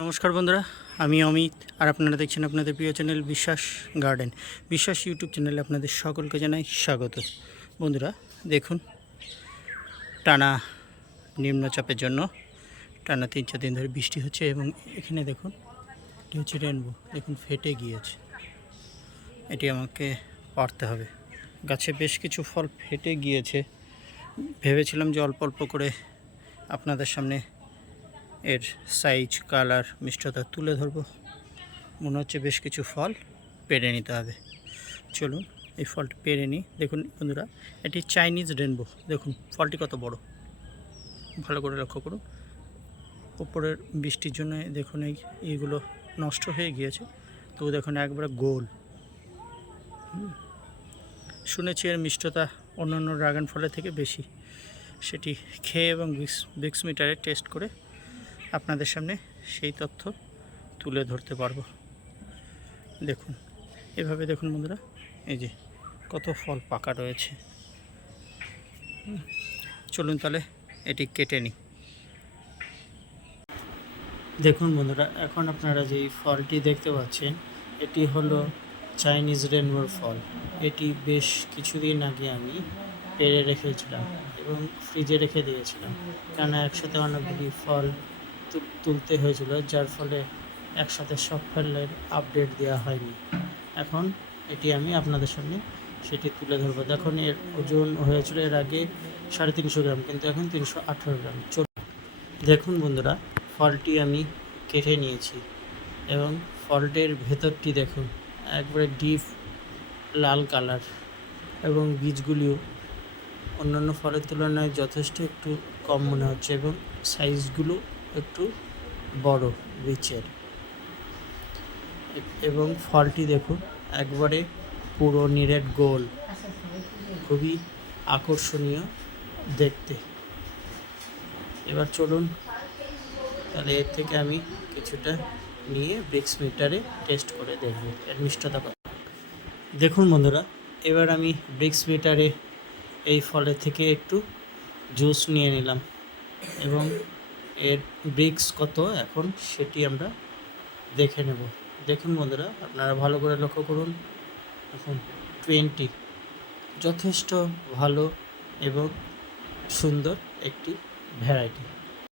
নমস্কার বন্ধুরা, আমি অমিত আর আপনারা দেখছেন আপনাদের প্রিয় চ্যানেল বিশ্বাস গার্ডেন। বিশ্বাস ইউটিউব চ্যানেলে আপনাদের সকলকে জানাই স্বাগত। বন্ধুরা, দেখুন, টানা নিম্নচাপের জন্য, টানা তিন চার দিন ধরে বৃষ্টি হচ্ছে এবং এখানে দেখুন এটি হচ্ছে রেনবো দেখুন ফেটে গিয়েছে। এটি আমাকে পারতে হবে। গাছে বেশ কিছু ফল ফেটে গিয়েছে। ভেবেছিলাম যে অল্প অল্প করে আপনাদের সামনে এর সাইজ, কালার, মিষ্টতা তুলে ধরবো। মনে হচ্ছে বেশ কিছু ফল পেরে নিতে হবে। চলুন এই ফলটি পেরে নিই। দেখুন বন্ধুরা, এটি চাইনিজ রেনবো। দেখুন, ফলটি কত বড়। ভালো করে লক্ষ্য করুন। উপরের বৃষ্টির জন্য দেখুন এই, এইগুলো নষ্ট হয়ে গিয়েছে। তবু দেখুন, একবারে গোল। শুনেছি এর মিষ্টতা অন্যান্য ড্রাগন ফলের থেকে বেশি। সেটি খেয়ে এবং বিক্স মিটারে টেস্ট করে আপনাদের সামনে সেই তথ্য তুলে ধরতে পারব। দেখুন, এভাবে দেখুন বন্ধুরা, এই যে কত ফল পাকা রয়েছে। চলুন তাহলে এটি কেটে নিই। দেখুন বন্ধুরা, এখন আপনারা যে ফলটি দেখতে পাচ্ছেন, এটি হলো চাইনিজ রেনবোর ফল। এটি বেশ কিছুদিন আগে আমি পেরে রেখেছিলাম এবং ফ্রিজে রেখে দিয়েছিলাম। কেন একসাথে অনেকগুলি ফল তুলতে হয়েছিল, যার ফলে একসাথে সব ফলের আপডেট দেওয়া হয়নি। এখন এটি আমি আপনাদের সামনে সেটি তুলে ধরবো। দেখুন, এর ওজন হয়েছিল এর আগে সাড়ে তিনশো গ্রাম, কিন্তু এখন তিনশো আঠেরো গ্রাম। দেখুন বন্ধুরা, ফলটি আমি কেটে নিয়েছি এবং ফলটির ভেতরটি দেখুন, একবারে ডিপ লাল কালার এবং বীজগুলিও অন্যান্য ফলের তুলনায় যথেষ্ট একটু কম মনে হচ্ছে এবং সাইজগুলো একটু বড় বীচের এ- এবং ফলটি দেখুন, একবারে পুরো নিরেট গোল। খুবই আকর্ষণীয় দেখতে। এবার চলুন, তাহলে এর থেকে আমি কিছুটা নিয়ে ব্রিক্স মিটারে টেস্ট করে দেখব, এর মিষ্টতা কত। দেখুন বন্ধুরা, এবার আমি ব্রিক্স মিটারে এই ফলের থেকে একটু জুস নিয়ে নিলাম। এবং এর ব্রিক্স কত এখন সেটি আমরা দেখে নেব। দেখুন বন্ধুরা, আপনারা ভালো করে লক্ষ্য করুন। এখন টোয়েন্টি যথেষ্ট ভালো এবং সুন্দর একটি ভ্যারাইটি।